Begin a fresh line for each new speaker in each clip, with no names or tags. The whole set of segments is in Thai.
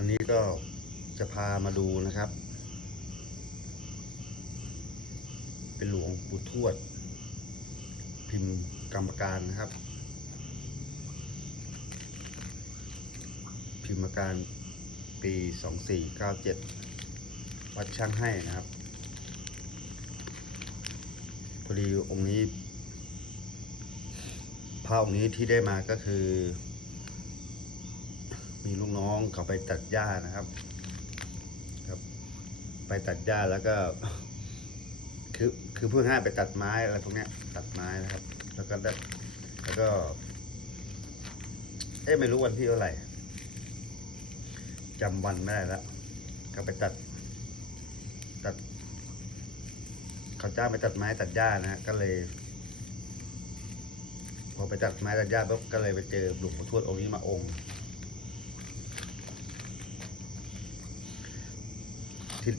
วันนี้ก็จะพามาดูนะครับ เป็นหลวงปู่ทวด พิมพ์กรรมการนะครับ พิมพ์การปี 2497 วัดช่างให้นะครับ พอดีองค์นี้พระองค์นี้ที่ได้มาก็คือ มีลูกน้องเขาไปตัดหญ้านะครับ ครับ ไปตัดหญ้าแล้วก็ คือคือเพื่อให้ายไปตัดไม้อะไรพวกเนี้ย ตัดไม้นะครับ แล้วก็ได้แล้วก็ เอ๊ะไม่รู้วันที่เท่าไหร่จำวันไม่ได้แล้วก็ไปตัด ตัดเขาจ้างไปตัดไม้ตัดหญ้านะฮะก็เลยพอไปตัดไม้ตัดหญ้าปุ๊บก็เลยไปเจอหลวงปู่ทวดองค์นี้มาองค์ ที่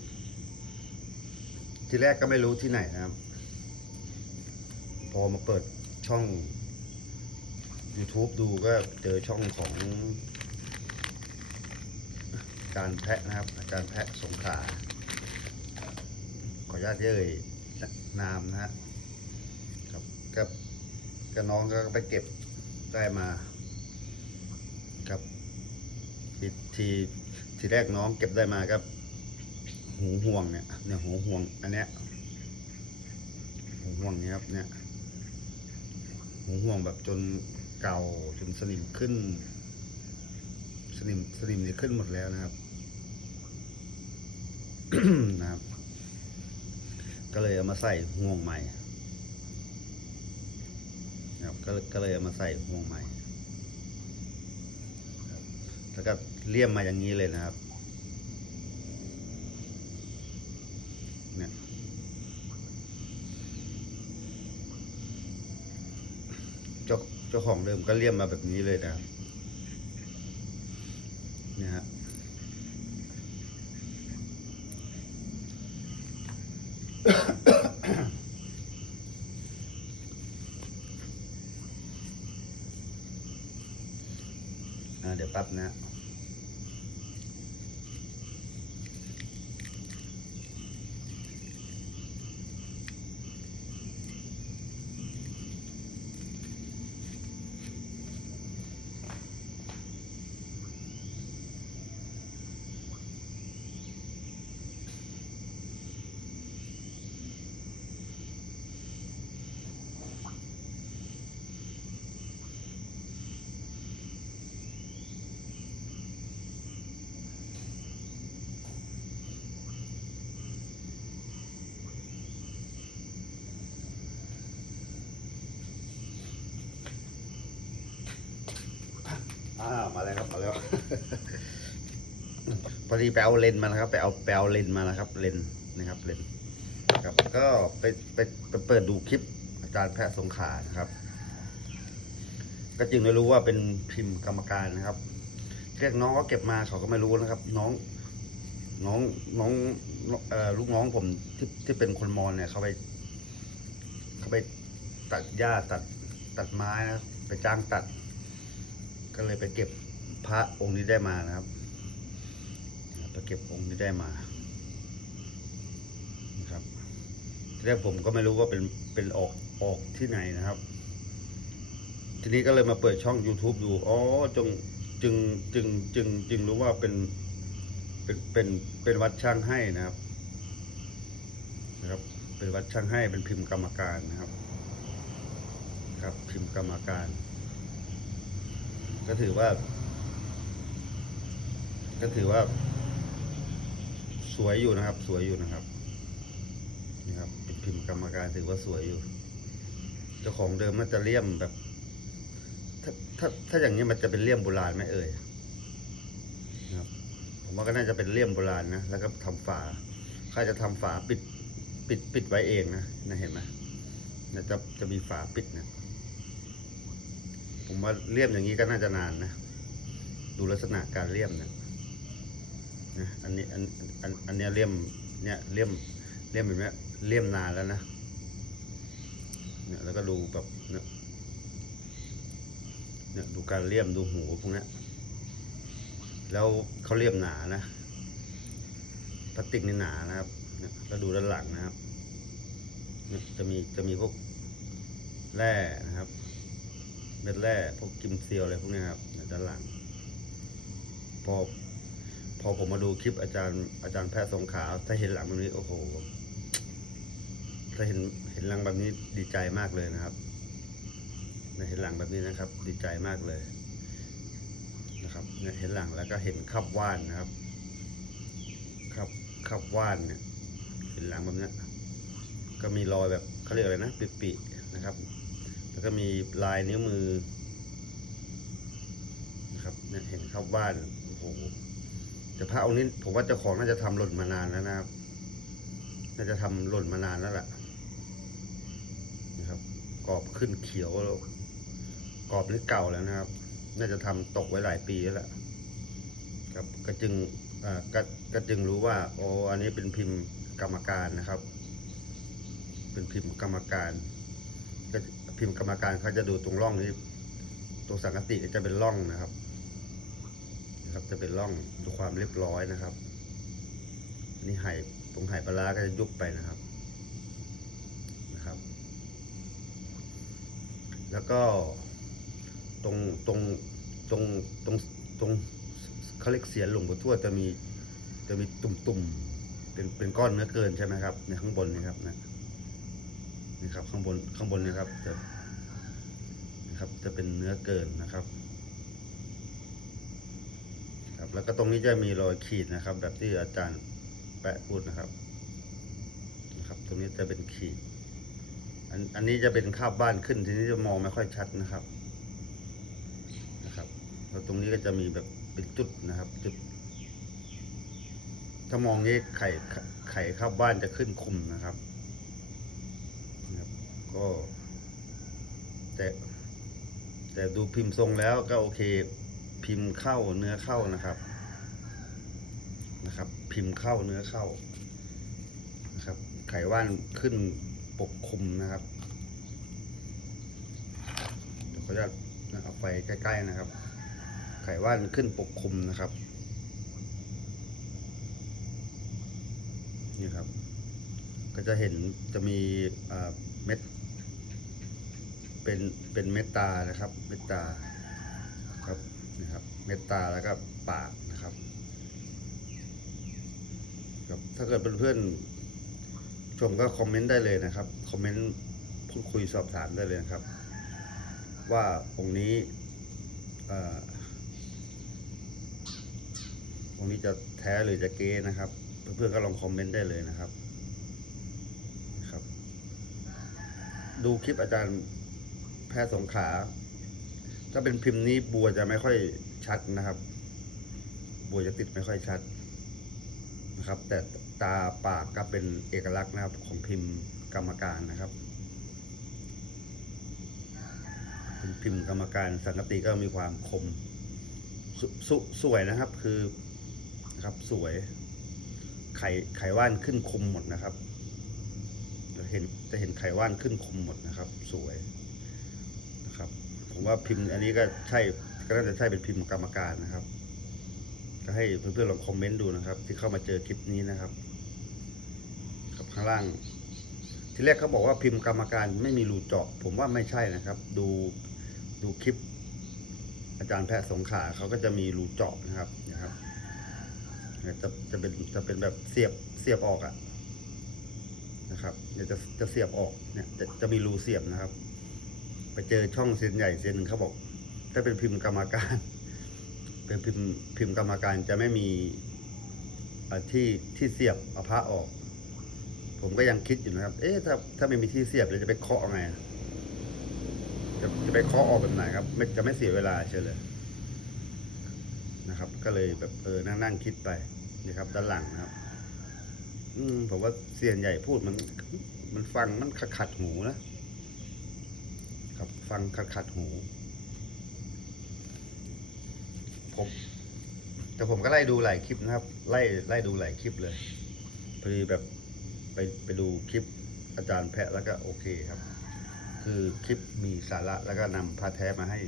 ที่แรกก็ไม่รู้ที่ไหนนะครับ พอมาเปิดช่อง YouTube ดูก็เจอช่องของการแพะนะครับ อาจารย์แพะสงขลาขออนุญาตเอ่ยนามนะฮะครับกับกับน้องก็ไปเก็บได้มาครับทีทีทีแรกน้องเก็บได้มาครับ หูห่วงเนี่ยเนี่ยหูห่วง อันเนี้ยหูห่วงเนี้ยครับเนี่ยหูห่วงแบบจนเก่าจนสนิมขึ้น สนิมสนิมเนี่ยขึ้นหมดแล้วนะครับนะครับ ก็เลยเอามาใส่ห่วงใหม่นะครับก็ก็เลยเอามาใส่ห่วงใหม่แล้วก็เลี่ยมมาอย่างนี้เลยนะครับ เนี่ย เจ้าเจ้าของเดิมก็เลี่ยมมาแบบนี้เลยนะครับเนี่ยฮะ อ่ามาแล้วครับมาแล้ว พอดีไปเอาเลนมานะครับ ไปเอาไปเอาเลนมานะครับ เลนนะครับเลนครับ ก็ไปไปไปเปิดดูคลิปอาจารย์แพทย์สงขานะครับ ก็จึงได้รู้ว่าเป็นพิมพ์กรรมการนะครับเรียกน้องก็เก็บมาเขาก็ไม่รู้นะครับ น้องน้องน้องเอ่อลูกน้องผมที่ที่เป็นคนมอญเนี่ยเขาไปเขาไปตัดหญ้าตัดตัดไม้นะไปจ้างตัด ก็เลยไปเก็บพระองค์นี้ได้มานะครับไปเก็บองค์นี้ได้มานะครับทีแรกผมก็ไม่รู้ว่าเป็นเป็นออกออกที่ไหนนะครับ ทีนี้ก็เลยมาเปิดช่อง YouTube ดูอ๋อจงจึงจึงจึงจึงรู้ว่าเป็นเป็นเป็นเป็นวัดช่างให้นะครับนะครับเป็นวัดช่างให้เป็นพิมพ์กรรมการนะครับ ครับพิมพ์กรรมการ ก็ถือว่า ก็ถือว่า สวยอยู่นะครับ สวยอยู่นะครับนี่ครับเป็นพิมพ์กรรมการถือว่าสวยอยู่เจ้าของเดิมมันจะเลี่ยมแบบ ถ้าถ้าถ้าอย่างนี้มันจะเป็นเลี่ยมโบราณไหมเอ่ยนะครับ ผมว่าก็น่าจะเป็นเลี่ยมโบราณนะแล้วก็ทำฝาใครจะทำฝาปิด ปิดปิดไว้เองนะนะเห็นไหมจะจะมีฝาปิดนะ ผมว่าเลี่ยมอย่างนี้ก็น่าจะนานนะ ดูลักษณะการเลี่ยมนี่ยนะอันนี้อันอันอันนี้เลี่ยมเนี่ยเลี่ยมเลี่ยมแบบนี้ยเลี่ยมนานแล้วนะเนี่ยแล้วก็ดูแบบเนี่ยเนี่ยดูการเลี่ยมดูหูพวกนี้แล้วเขาเรียบหนานะพลาสติกนี่หนานะครับเนี่ยแล้วดูด้านหลังนะครับเนี่ยจะมีจะมีพวกแร่นะครับ เม็ดแร่พวกกิมเซียวอะไรพวกเนี้ยครับเนี่ยด้านหลัง พอ พอผมมาดูคลิปอาจารย์อาจารย์แพทย์สงขาถ้าเห็นหลังแบบนี้โอ้โหถ้าเห็นเห็นหลังแบบนี้ดีใจมากเลยนะครับเนี่ยเห็นหลังแบบนี้นะครับ ดีใจมากเลยนะครับเนี่ยเห็นหลังแล้วก็เห็นขับว่านนะครับขับขับว่านเนี่ยเห็นหลังแบบเนี้ยก็มีรอยแบบเขาเรียกอะไรนะปิๆนะครับ แล้วก็มีลายนิ้วมือนะครับเนี่ยเห็นขับว่านโอ้โหแต่พระองค์นี้ผมว่าเจ้าของน่าจะทำหล่นมานานแล้วนะครับ น่าจะทำหล่นมานานแล้วล่ะนะครับกรอบขึ้นเขียวแล้วกรอบนี่เก่าแล้วนะครับ น่าจะทำตกไว้หลายปีแล้วล่ะครับก็จึงอ่าก็ก็จึงรู้ว่าโอ้อันนี้เป็นพิมพ์กรรมการนะครับ เป็นพิมพ์กรรมการ พิมพ์กรรมการเขาจะดูตรงร่องนี้ตรงสังกติจะเป็นร่องนะครับนะครับ จะเป็นร่องดูความเรียบร้อยนะครับนี่ไห่ตรงไห่ปลาก็จะยุบไปนะครับนะครับ แล้วก็ตรงตรงตรงตรงตรงเขาเรียกเสียนหลวงปู่ทวดจะมีจะมีตุ่มตุ่มๆเป็นเป็นก้อนเนื้อเกินใช่ไหมครับในข้างบนนี่ครับนะ นี่ครับ ข้างบนข้างบนนี่ครับจะนะครับจะเป็นเนื้อเกินนะครับครับแล้วก็ตรงนี้จะมีรอยขีดนะครับ แบบที่อาจารย์แปะพูดนะครับนะครับ ตรงนี้จะเป็นขีด อันอันนี้จะเป็นคาบบ้านขึ้นทีนี้จะมองไม่ค่อยชัดนะครับนะครับแล้วตรงนี้ก็จะมีแบบเป็นจุดนะครับ จุด ถ้ามองนี้ไข่ไข่ข่คาบบ้านจะขึ้นคุมนะครับ ก็ แต่ แต่ดูพิมพ์ทรงแล้วก็โอเค พิมพ์เข้าเนื้อเข้านะครับ นะครับ พิมพ์เข้าเนื้อเข้านะครับ ไขว่านขึ้นปกคลุมนะครับเดี๋ยวเขาจะเอาไฟใกล้ ๆนะครับ ไขว่านขึ้นปกคลุมนะครับนี่ครับ ก็จะเห็นจะมีเม็ด เป็นเป็นเมตตานะครับ เมตตาครับนะครับ เมตตาแล้วก็ปากนะครับครับถ้าเกิดเพื่อนๆชมก็คอมเมนต์ได้เลยนะครับคอมเมนต์พูดคุยสอบถามได้เลยนะครับ ว่าองค์นี้องค์นี้จะแท้หรือจะเก๊นะครับ เพื่อนๆก็ลองคอมเมนต์ได้เลยนะครับดูคลิปอาจารย์ แพทย์สงขาถ้าเป็นพิมพ์นี้บัวจะไม่ค่อยชัดนะครับ บัวจะติดไม่ค่อยชัดนะครับ แต่ตาปากก็เป็นเอกลักษณ์นะครับของพิมพ์กรรมการนะครับเป็นพิมพ์กรรมการสังกติก็มีความคมสสสวยนะครับคือนะครับสวย ไข่ไข่ว่านขึ้นคมหมดนะครับจะเห็นจะเห็นไข่ว่านขึ้นคมหมดนะครับ สวย ผมว่าพิมพ์อันนี้ก็ใช่ก็น่าจะใช่เป็นพิมพ์กรรมการนะครับ ก็ให้เพื่อนๆลองคอมเมนต์ดูนะครับ ที่เข้ามาเจอคลิปนี้นะครับครับข้างล่าง ที่แรกเขาบอกว่าพิมพ์กรรมการไม่มีรูเจาะ ผมว่าไม่ใช่นะครับ ดูดูคลิป อาจารย์แพทย์สงขาเขาก็จะมีรูเจาะนะครับนะครับเนี่ยจะจะเป็นจะเป็นแบบเสียบเสียบออกอะนะครับเนี่ยจะจะเสียบออกเนี่ยจะจะมีรูเสียบนะครับ ไปเจอช่องเส้นใหญ่เส้นหนึ่งเขาบอก ถ้าเป็นพิมพ์กรรมการ เป็นพิมพ์พิมพ์กรรมการจะไม่มีที่ที่เสียบเอาพระออก ผมก็ยังคิดอยู่นะครับ เอ๊ะถ้าถ้าไม่มีที่เสียบเราจะไปเคาะไงจะจะไปเคาะออกแบบไหนครับไม่จะไม่เสียเวลาเฉยเลยนะครับ ก็เลยแบบเออนั่งนั่งคิดไปนี่ครับ ด้านหลังนะครับ อืมผมว่าเสียนใหญ่พูดมัน มันฟังมันขัดขัดหูนะ ครับ ฟังขัดขัดหู ผมแต่ผมก็ไล่ดูหลายคลิปนะครับ ไล่ไล่ดูหลายคลิปเลยพอดีแบบไปไปดูคลิปอาจารย์แพะแล้วก็โอเคครับ คือคลิปมีสาระแล้วก็นำพาแท้มาให้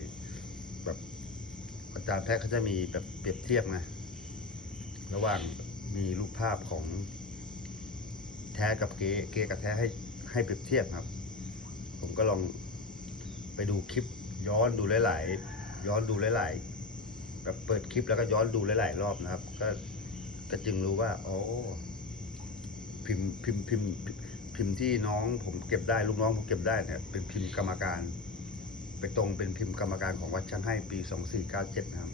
แบบอาจารย์แพทย์เขาจะมีแบบเปรียบเทียบนะระหว่างมีรูปภาพของแท้กับเก๊เก๊กับแท้ให้ให้เปรียบเทียบครับ ผมก็ลอง ไปดูคลิปย้อนดูหลาย ๆ ย้อนดูหลาย ๆ แบบเปิดคลิปแล้วก็ย้อนดูหลาย ๆ รอบนะครับ ก็ก็จึงรู้ว่าอ๋อพิมพ์พิมพ์พิมพ์พิมพ์ที่น้องผมเก็บได้ลูกน้องผมเก็บได้เนี่ยเป็นพิมพ์กรรมการ ไปตรงเป็นพิมพ์กรรมการของวัดช่างให้ปีสองสี่เก้าเจ็ดนะครับ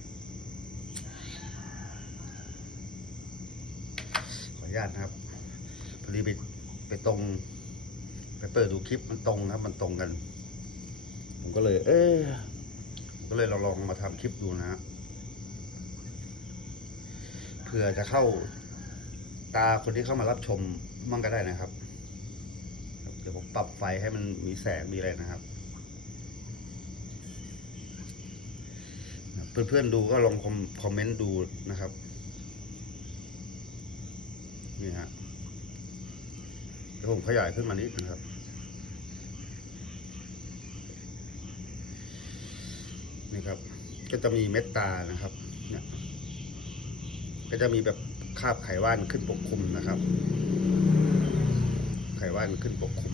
ขออนุญาตนะครับพอดีไปไปตรง ไปเปิดดูคลิปมันตรงครับ มันตรงกัน ผมก็เลย เออก็เลยลองลองมาทำคลิปดูนะฮะเผื่อจะเข้าตาคนที่เข้ามารับชมมั่งก็ได้นะครับ เดี๋ยวผมปรับไฟให้มันมีแสงมีอะไรนะครับ เพื่อนๆดูก็ลองคอมคอมเมนต์ดูนะครับ นี่ฮะเดี๋ยวผมขยายขึ้นมานิดนะครับ นี่ครับ ก็จะมีเม็ดตานะครับเนี่ยก็จะมีแบบคาบไขว่านขึ้นปกคลุมนะครับ ไขว่านขึ้นปกคลุม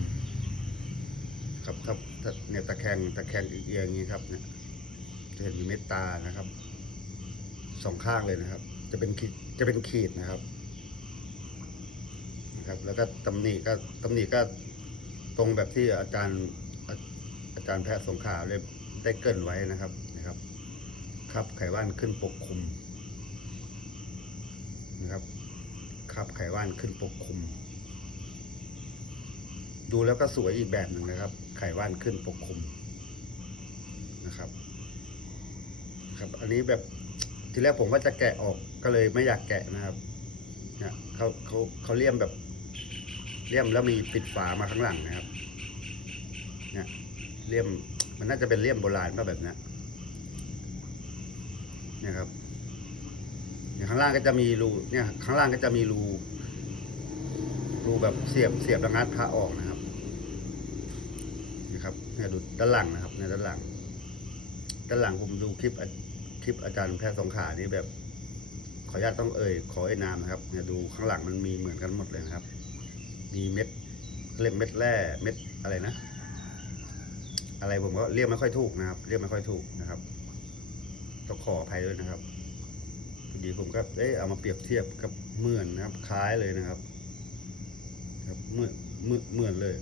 ครับครับเนี่ยตะแคงตะแคงเอียงอย่างนี้ครับเนี่ยจะเห็นมีเม็ดตานะครับสองข้างเลยนะครับ จะเป็นขีดจะเป็นขีดนะครับนะครับ แล้วก็ตำหนิก็ตำหนิก็ตรงแบบที่อาจารย์อาจารย์แพทย์สงขลาได้ได้เกินไว้นะครับ ครับไขว่านขึ้นปกคลุมนะครับครับไขว่านขึ้นปกคลุม ดูแล้วก็สวยอีกแบบหนึ่งนะครับ ไขว่านขึ้นปกคลุมนะครับครับ อันนี้แบบทีแรกผมว่าจะแกะออกก็เลยไม่อยากแกะนะครับเนี่ยเขาเขาเขาเลี่ยมแบบเลี่ยมแล้วมีปิดฝามาข้างหลังนะครับ เนี่ยเลี่ยมมันน่าจะเป็นเลี่ยมโบราณป่ะแบบเนี้ย เนี่ยครับเนี่ยข้างล่างก็จะมีรูเนี่ยข้างล่างก็จะมีรูรูแบบเสียบเสียบระงัดพระออกนะครับนี่ครับเนี่ยดูด้านหลังนะครับเนี่ยด้านหลัง ด้านหลังผมดูคลิปคลิปอาจารย์แพทย์สองขานี่แบบ ขออนุญาตต้องเอ่ยขอเอ่ยนามนะครับเนี่ยดูข้างหลังมันมีเหมือนกันหมดเลยนะครับ มีเม็ดเรียกเม็ดแร่เม็ดอะไรนะ อะไรผมก็เรียกไม่ค่อยถูกนะครับ เรียกไม่ค่อยถูกนะครับ ต้องขออภัยด้วยนะครับพอดีผมก็เอ๊ะเอามาเปรียบเทียบกับเหมือนนะครับ คล้ายเลยนะครับ ครับเหมือนเหมือนเหมือนเลย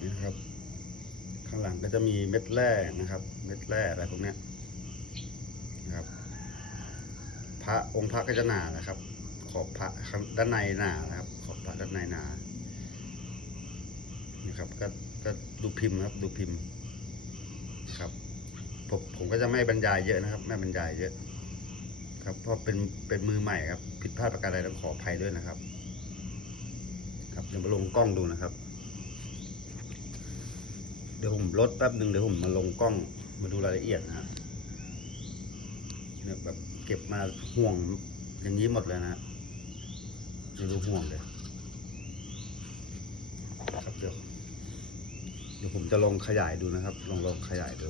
นี่นะครับ ข้างหลังก็จะมีเม็ดแร่นะครับ เม็ดแร่อะไรพวกนี้นะครับ พระองค์พระก็จะหนานะครับ ขอบพระด้านในหนานะครับ ขอบพระด้านในหนานี่ครับ ก็ก็ดูพิมพ์นะครับ ดูพิมพ์ครับ ผมผมก็จะไม่บรรยายเยอะนะครับ ไม่บรรยายเยอะ ครับเพราะเป็นเป็นมือใหม่ครับ ผิดพลาดประการใดต้องขออภัยด้วยนะครับ ครับเดี๋ยวมาลงกล้องดูนะครับ เดี๋ยวผมลดแป๊บหนึ่งเดี๋ยวผมมาลงกล้องมาดูรายละเอียดนะฮะเนี่ยแบบเก็บมาห่วงอย่างนี้หมดเลยนะฮะเดี๋ยวดูห่วงเลยครับเดี๋ยวเดี๋ยวผมจะลองขยายดูนะครับ ลองลองขยายดู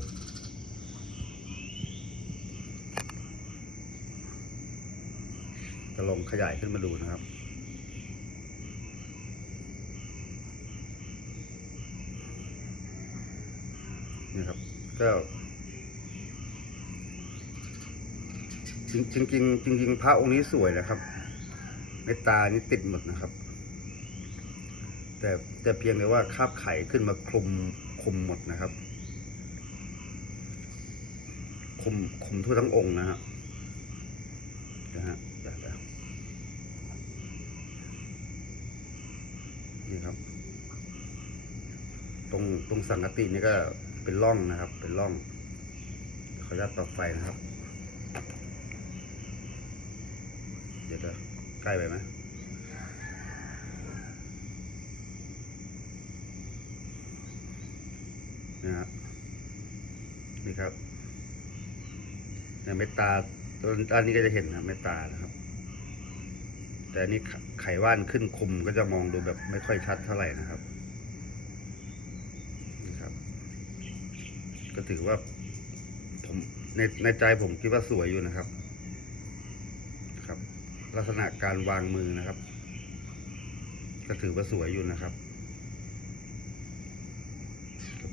จะลองขยายขึ้นมาดูนะครับ นี่ครับก็จริงจริงจริงจริงพระองค์นี้สวยนะครับเมตตานี่ติดหมดนะครับ แต่แต่เพียงแต่ว่าคาบไข่ขึ้นมาคลุมคลุมหมดนะครับคลุมคลุมทั่วทั้งองค์นะฮะนะฮะเดี๋ยวเดี๋ยวนี่ครับ ตรงสังกตินี่ก็เป็นร่องนะครับ เป็นร่องขออนุญาตต่อไฟนะครับ เดี๋ยวจะใกล้ไปไหมนะฮะนี่ครับเนี่ยเมตตาตัวด้านนี้ก็จะเห็นนะเมตตานะครับ แต่นนี้ไขไขว่านขึ้นคุมก็จะมองดูแบบไม่ค่อยชัดเท่าไหร่นะครับ นะครับ ก็ถือว่า ผมในในใจผมคิดว่าสวยอยู่นะครับ ครับ ลักษณะการวางมือนะครับ ก็ถือว่าสวยอยู่นะครับ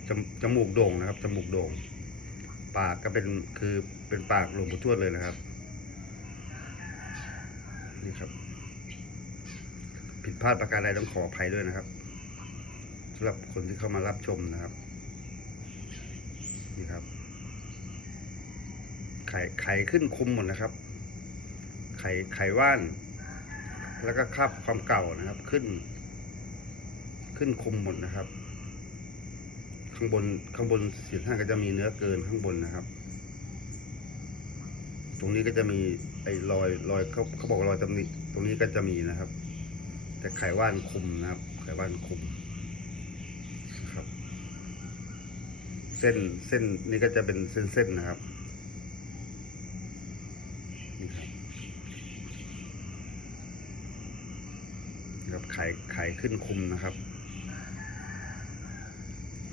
จมจมูกโด่งนะครับจมูกโด่ง ปากก็เป็นคือเป็นปากหลวงปู่ทวดเลยนะครับ นี่ครับ ผิดพลาดประการใดต้องขออภัยด้วยนะครับสำหรับคนที่เข้ามารับชมนะครับ นี่ครับ ไข่ไข่ขึ้นคุมหมดนะครับ ไข่ไข่ว่าน แล้วก็คราบความเก่านะครับ ขึ้น ขึ้นคุมหมดนะครับ ข้างบนข้างบนสีท่านก็จะมีเนื้อเกินข้างบนนะครับ ตรงนี้ก็จะมีไอ้รอยรอยเขาเขาบอกรอยตำหนิตรงนี้ก็จะมีนะครับ แต่ไข่ว่านคุมนะครับ ไข่ว่านคุมนะครับ เส้นเส้นนี้ก็จะเป็นเส้นเส้นๆนะครับนี่ครับนี่ไขไขขึ้นคุมนะครับ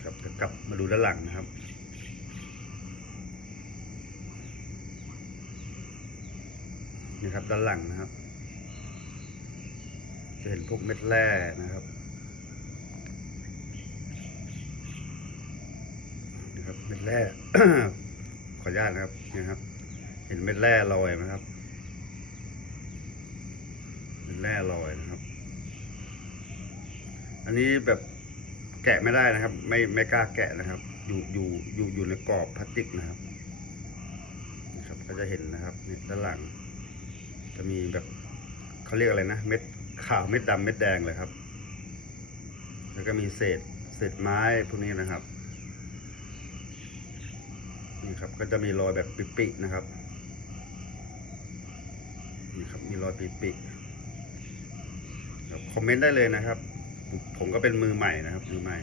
ครับจะกลับมาดูด้านหลังนะครับนี่ครับด้านหลังนะครับ จะเห็นพวกเม็ดแร่นะครับ ครับเม็ดแร่ ขออนุญาตนะครับนี่ครับ เห็นเม็ดแร่ลอยไหมครับเม็ดแร่ลอยนะครับ อันนี้แบบแกะไม่ได้นะครับ ไม่ไม่กล้าแกะนะครับ อยู่อยู่อยู่อยู่ในกรอบพลาสติกนะครับนี่ครับ ก็จะเห็นนะครับเนี่ยด้านหลัง จะมีแบบเขาเรียกอะไรนะเม็ดขาวเม็ดดำเม็ดแดงเลยครับ แล้วก็มีเศษเศษไม้พวกนี้นะครับ ครับ ก็จะมีรอยแบบปิๆนะครับนี่ครับมีรอยปิๆครับคอมเมนต์ได้เลยนะครับผมผมก็เป็นมือใหม่นะครับ มือใหม่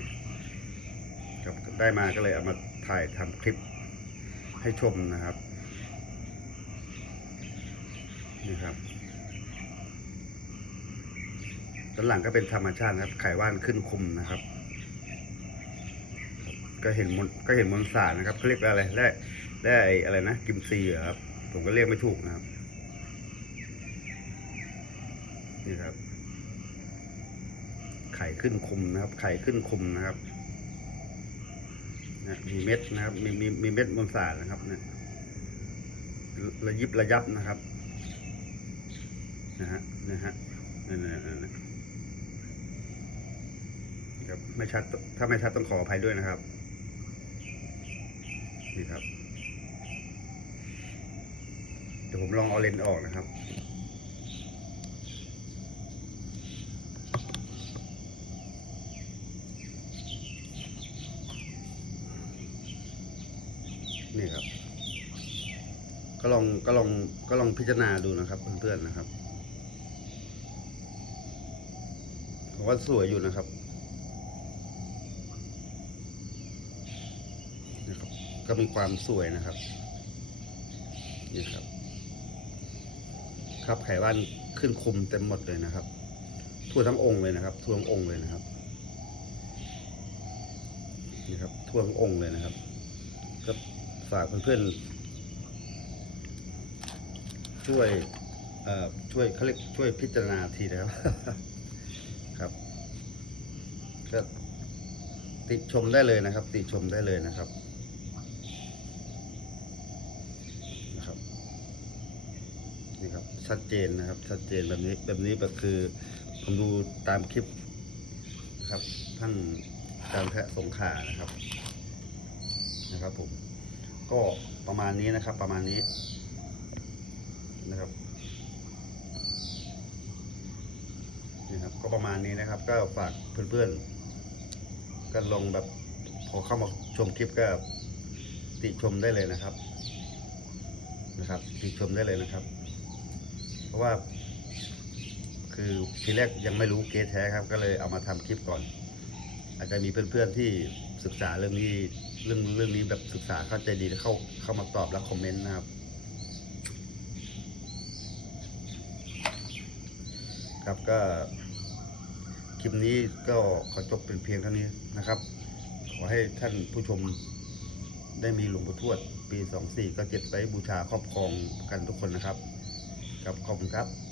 ครับได้มาก็เลยเอามาถ่ายทำคลิปให้ชมนะครับนี่ครับด้านหลังก็เป็นธรรมชาตินะครับ ไขว่านขึ้นคุมนะครับ ก็เห็นมนก็เห็นมนสารนะครับเขาเรียกอะไรได้ได้อะไรนะกิมซีเหรอครับ ผมก็เรียกไม่ถูกนะครับ นี่ครับ ไข่ขึ้นคมนะครับ ไข่ขึ้นคมนะครับนะมีเม็ดนะครับ มีมีมีเม็ดมนสารนะครับเนี่ยระยิบระยับนะครับ นะฮะนะฮะนั่นนั่นนั่นนั่นครับไม่ชัดถ้าไม่ชัดต้องขออภัยด้วยนะครับ นี่ครับเดี๋ยวผมลองเอาเลนส์ออกนะครับนี่ครับ ก็ลองก็ลองก็ลองพิจารณาดูนะครับเพื่อนๆนะครับผมว่าสวยอยู่นะครับนะครับ ก็มีความสวยนะครับนี่ครับ ครับไขว่านขึ้นคุมเต็มหมดเลยนะครับ ทั่วทั้งองค์เลยนะครับ ทั่วทั้งองค์เลยนะครับนี่ครับ ทั่วทั้งองค์เลยนะครับก็ฝากเพื่อนๆช่วยช่วยเขาเรียกช่วยพิจารณาทีแล้ว ครับก็ติชมได้เลยนะครับ ติชมได้เลยนะครับ นี่ครับ ชัดเจนนะครับ ชัดเจนแบบนี้แบบนี้แบบคือผมดูตามคลิปครับ ท่านการแพะสงขานะครับนะครับผมก็ประมาณนี้นะครับ ประมาณนี้นะครับนี่ครับ ก็ประมาณนี้นะครับ ก็ฝากเพื่อนๆก็ลงแบบพอเข้ามาชมคลิปก็ติชมได้เลยนะครับ นะครับ ติชมได้เลยนะครับ เพราะว่า คือทีแรกยังไม่รู้เกสแท้ครับ ก็เลยเอามาทำคลิปก่อน อาจจะมีเพื่อนๆที่ศึกษาเรื่องนี้เรื่องเรื่องนี้แบบศึกษาเข้าใจดีแล้วเข้าเข้ามาตอบและคอมเมนต์นะครับ ครับก็คลิปนี้ก็ขอจบเป็นเพียงเท่านี้นะครับ ขอให้ท่านผู้ชมได้มีหลวงปู่ทวด ปี 24 ก็เจ็ดไว้บูชาครอบครองกันทุกคนนะครับ ครับขอบคุณครับ